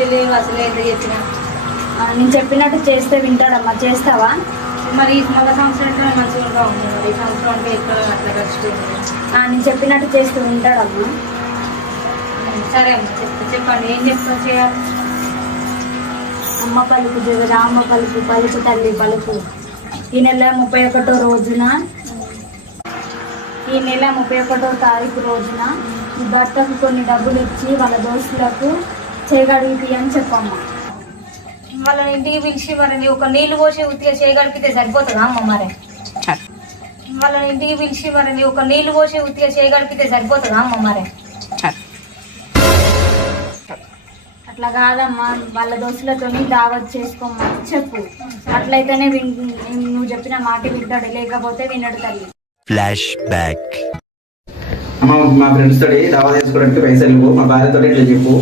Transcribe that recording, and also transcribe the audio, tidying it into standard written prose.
బుద్ధి లేవు అసలు ఎంత చెప్పినా. నేను చెప్పినట్టు చేస్తే వింటాడమ్మా, చేస్తావా? మరి మళ్ళీ సంవత్సరానికి మంచిగా ఉంటాం, మరి సంవత్సరానికి ఎక్కువ అట్లా ఖర్చుతుంది. నేను చెప్పినట్టు చేస్తే వింటాడమ్మా. సరే అమ్మ చెప్పండి, ఏం చెప్తావు చేయాలి? అమ్మ పలుకు జగదా, అమ్మ పలుకు పలుకు తల్లి పలుకు. ఈ నెల 31వ రోజున, ఈ నెల 31వ తారీఖు రోజున ఈ భర్తకు కొన్ని డబ్బులు ఇచ్చి వాళ్ళ దోస్తులకు చేయగడిగి అని చెప్పమ్మా. వాళ్ళని ఇంటికి పిలిచి మరి ఒక నీళ్లు పోసి ఉత్తిగా చేయగలిగితే సరిపోతుందా అమ్మ? మరి వాళ్ళని ఇంటికి పిలిచి మరి ఒక నీళ్లు పోసి ఉత్తిగా చేయగలిగితే సరిపోతుందా అమ్మ? మరి అట్లా కాదమ్మా, వాళ్ళ దోస్తులతో దావత్ చేసుకోమని చెప్పు. అట్లయితేనే నువ్వు చెప్పిన మాట వింటాడు, లేకపోతే వినడు తల్లి. Flash back. అమ్మ, మా ఫ్రెండ్స్ తోటి దావా చేసుకోవడానికి పైసలు లేవు, మా భార్యతో ఇట్లా చెప్పు.